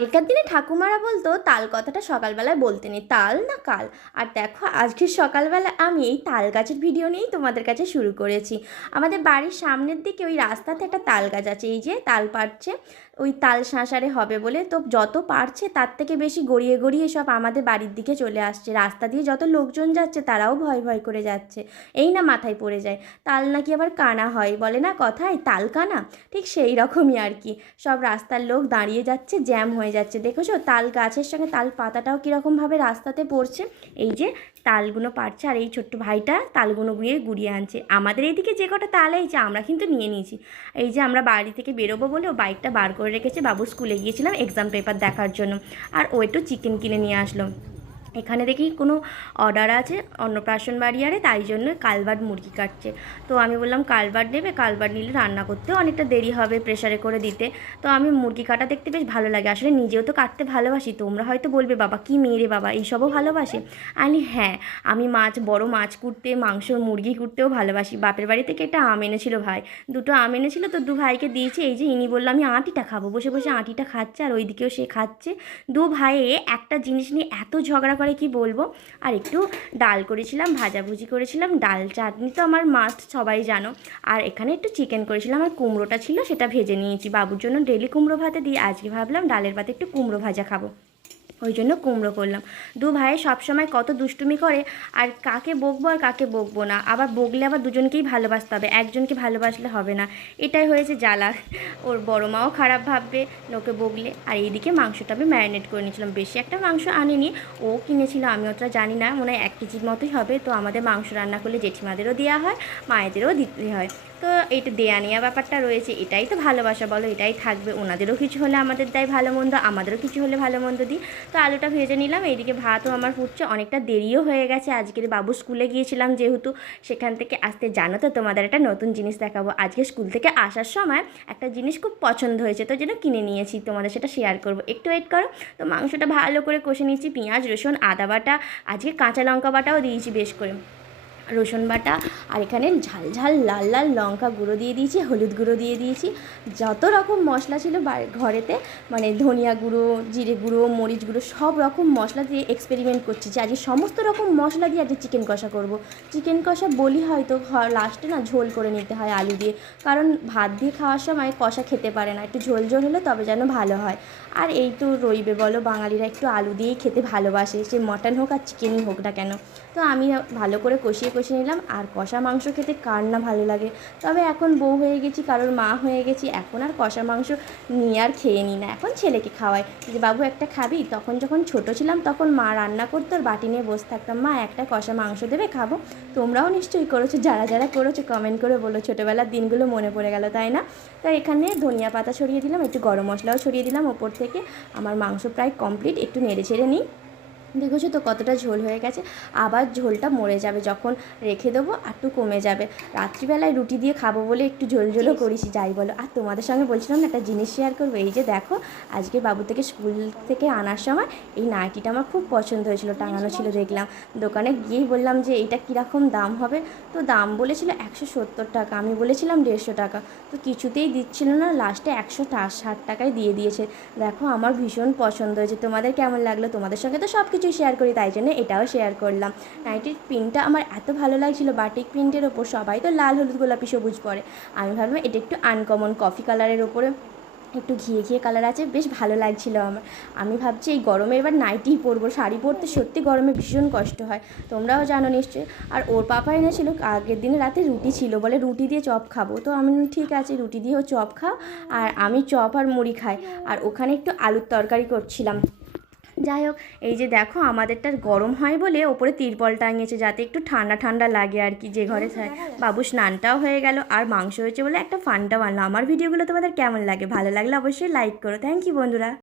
আগেকার দিনে ঠাকুমারা বলতো তাল কথাটা সকালবেলায় বলতে নেই, তাল না কাল। আর দেখো আজকের সকালবেলা আমি এই তাল গাছের ভিডিও নিয়েই তোমাদের কাছে শুরু করেছি। আমাদের বাড়ির সামনের দিকে ওই রাস্তাতে একটা তাল গাছ আছে, এই যে তাল পাড়ছে ওই তাল শাঁসারে হবে বলে, তো যত পারছে তার থেকে বেশি গড়িয়ে গড়িয়ে সব আমাদের বাড়ির দিকে চলে আসছে। রাস্তা দিয়ে যত লোকজন যাচ্ছে তারাও ভয় ভয় করে যাচ্ছে, এই না মাথায় পড়ে যায় তাল নাকি আবার কানা হয়, বলে না কথায় তাল কানা, ঠিক সেই রকমই আর কি। সব রাস্তার লোক দাঁড়িয়ে যাচ্ছে, জ্যাম হয়ে যাচ্ছে। দেখেছো তাল গাছের সঙ্গে তাল পাতাটাও কীরকমভাবে রাস্তাতে পড়ছে। এই যে তালগুলো পাড়ছে আর এই ছোট্ট ভাইটা তালগুলো গুঁড়িয়ে গুঁড়িয়ে আনছে। আমাদের এইদিকে যে কটা তাল হয়েছে আমরা কিন্তু নিয়ে নিয়েছি। এই যে আমরা বাড়ি থেকে বেরোবো বলে ও বাইকটা বার করে রেখেছে, বাবু স্কুলে গিয়েছিলাম এক্সাম পেপার দেখার জন্য, আর ও একটু চিকেন কিনে নিয়ে আসলো। এখানে দেখি কোনো অর্ডার আছে অন্নপ্রাশন বাড়ি আরে, তাই জন্য কালবার্ড মুরগি কাটছে। তো আমি বললাম কালবার্ড নেবে, কালবার্ড নিলে রান্না করতেও অনেকটা দেরি হবে প্রেশারে করে দিতে। তো আমি মুরগি কাটা দেখতে বেশ ভালো লাগে, আসলে নিজেও তো কাটতে ভালোবাসি। তোমরা হয়তো বলবে বাবা কী মেয়ে রে বাবা, এইসবও ভালোবাসে। আমি হ্যাঁ, আমি বড় মাছ কুটতে, মাংস মুরগি কুটতেও ভালোবাসি। বাপের বাড়ি থেকে একটা আম এনেছিল ভাই, দুটো আম এনেছিল, তো দু ভাইকে দিয়েছি। এই যে ইনি বললো আমি আঁটিটা খাবো, বসে বসে আঁটিটা খাচ্ছে আর ওইদিকেও সে খাচ্ছে। দু ভাইয়ে একটা জিনিস নিয়ে এত ঝগড়া করে কি বলবো। আর একটু ডাল করেছিলাম, ভাজাভুজি করেছিলাম, ডাল চাটনি তো আমার মাস্ট সবাই জানো। আর এখানে একটু চিকেন করেছিলাম, আর কুমড়োটা ছিল সেটা ভেজে নিয়েছি। বাবুর জন্য ডেলি কুমড়ো ভাতে দিই, আজকে ভাবলাম ডালের পাতে একটু কুমড়ো ভাজা খাবো, ওই জন্য কুমড়ো করলাম। দু ভাইয়ে সবসময় কত দুষ্টুমি করে, আর কাকে বকবো আর কাকে বকবো না, আবার বকলে আবার দুজনকেই ভালোবাসতে হবে, একজনকে ভালোবাসলে হবে না। এটাই হয়েছে জ্বালা। ওর বড় মাও খারাপ ভাববে লোকে বকলে। আর এইদিকে মাংসটা আমি ম্যারিনেট করে নিয়েছিলাম, বেশি একটা মাংস আনিনি, ও কিনেছিল, আমি ওটা জানি না, মনে হয় 1 কেজির মতোই হবে। তো আমাদের মাংস রান্না করলে জেঠিমাদেরও দেওয়া হয়, মায়েদেরও দিতে হয়। তো এইটা দেয়া নেওয়া ব্যাপারটা রয়েছে, এটাই তো ভালোবাসা বলো, এটাই থাকবে। ওনাদেরও কিছু হলে আমাদের দেয় ভালো মন্দ, আমাদেরও কিছু হলে ভালো মন্দ দিই। তো আলুটা ভেজে নিলাম, এইদিকে ভাতও আমার ফুটছে। অনেকটা দেরিও হয়ে গেছে, আজকের বাবু স্কুলে গিয়েছিলাম যেহেতু, সেখান থেকে আসতে জানো তো তোমাদের একটা নতুন জিনিস দেখাবো। আজকে স্কুল থেকে আসার সময় একটা জিনিস খুব পছন্দ হয়েছে, তো যেন কিনে নিয়েছি, তোমাদের সেটা শেয়ার করবো, একটু ওয়েট করো। তো মাংসটা ভালো করে কষে নিয়েছি, পেঁয়াজ রসুন আদা বাটা, আজকে কাঁচা লঙ্কা বাটাও দিয়েছি বেশ করে, রসুন বাটা, আর এখানে ঝাল ঝাল লাল লাল লঙ্কা গুঁড়ো দিয়ে দিয়েছি, হলুদ গুঁড়ো দিয়ে দিয়েছি, যত রকম মশলা ছিল ঘরেতে, মানে ধনিয়া গুঁড়ো, জিরে গুঁড়ো, মরিচ গুঁড়ো, সব রকম মশলা দিয়ে এক্সপেরিমেন্ট করছি যে আজকে সমস্ত রকম মশলা দিয়ে আজকে চিকেন কষা করব। চিকেন কষা বলি হয়তো লাস্টে না ঝোল করে নিতে হয় আলু দিয়ে, কারণ ভাত দিয়ে খাওয়ার সময় কষা খেতে পারে না, একটু ঝোল ঝোল হলে তবে যেন ভালো হয়। আর এই তো রইবে বলো, বাঙালিরা একটু আলু দিয়েই খেতে ভালোবাসে, সে মটন হোক আর চিকেনই হোক না কেন। তো আমি ভালো করে কষিয়ে কষিয়ে নিলাম। আর কষা মাংস খেতে কার না ভালো লাগে, তবে এখন বউ হয়ে গেছি, কারোর মা হয়ে গেছি, এখন আর কষা মাংস নিয়ে আর খেয়ে নিই না, এখন ছেলেকে খাওয়াই যে বাবু একটা খাবি। তখন যখন ছোট ছিলাম তখন মা রান্না করতো, আর বাটি নিয়ে বসে থাকতাম, মা একটা কষা মাংস দেবে খাবো। তোমরাও নিশ্চয়ই করেছো, যারা যারা করেছো কমেন্ট করে বলো, ছোটোবেলার দিনগুলো মনে পড়ে গেল তাই না। তো এখানে ধনিয়া পাতা ছড়িয়ে দিলাম, একটু গরম মশলাও ছড়িয়ে দিলাম ওপর থেকে। আমার মাংস প্রায় কমপ্লিট, একটু নেড়ে ছেড়ে নিই। দেখেছো তো কতটা ঝোল হয়ে গেছে, আবার ঝোলটা মরে যাবে যখন রেখে দেবো, একটু কমে যাবে। রাত্রিবেলায় রুটি দিয়ে খাবো বলে একটু ঝোল ঝোলও করেছি, যাই বলো। আর তোমাদের সঙ্গে বলছিলাম না একটা জিনিস শেয়ার করবো, এই যে দেখো আজকে বাবু থেকে স্কুল থেকে আনার সময় এই নাইটিটা আমার খুব পছন্দ হয়েছিল, টাঙানো ছিল দেখলাম, দোকানে গিয়েই বললাম যে এইটা কীরকম দাম হবে। তো দাম বলেছিল 170 টাকা, আমি বলেছিলাম 150 টাকা, তো কিছুতেই দিচ্ছিল না, লাস্টে 160 টাকায় দিয়ে দিয়েছে। দেখো আমার ভীষণ পছন্দ হয়েছে, তোমাদের কেমন লাগলো? তোমাদের সঙ্গে তো সব কিছুই শেয়ার করি, তাই জন্য এটাও শেয়ার করলাম। নাইটির প্রিন্টটা আমার এত ভালো লাগছিলো, বাটিক প্রিন্টের ওপর, সবাই তো লাল হলুদ গোলাপি সবুজ পরে, আমি ভাবলাম এটা একটু আনকমন কফি কালারের ওপরে একটু ঘিয়ে ঘিয়ে কালার আছে, বেশ ভালো লাগছিলো আমার। আমি ভাবছি এই গরমে এবার নাইটিই পরবো, শাড়ি পরতে সত্যি গরমে ভীষণ কষ্ট হয়, তোমরাও জানো নিশ্চয়ই। আর ওর পাপা এনেছিল আগের দিনে রাতে রুটি ছিল, বলে রুটি দিয়ে চপ খাবো, তো আমি ঠিক আছে রুটি দিয়েও চপ খাও, আর আমি চপ আর মুড়ি খাই। আর ওখানে একটু আলুর তরকারি করছিলাম। যাই হোক, এই যে দেখো আমাদেরটা গরম হয় বলে ওপরে তিরপল টাঙিয়েছে, যাতে একটু ঠান্ডা ঠান্ডা লাগে আর কি, যে ঘরে থাকে। বাবু স্নানটাও হয়ে গেল, আর মাংস হয়েছে বলে একটা ফান্ডা বানলো। আমার ভিডিওগুলো তোমাদের কেমন লাগে? ভালো লাগলে অবশ্যই লাইক করো। থ্যাংক ইউ বন্ধুরা।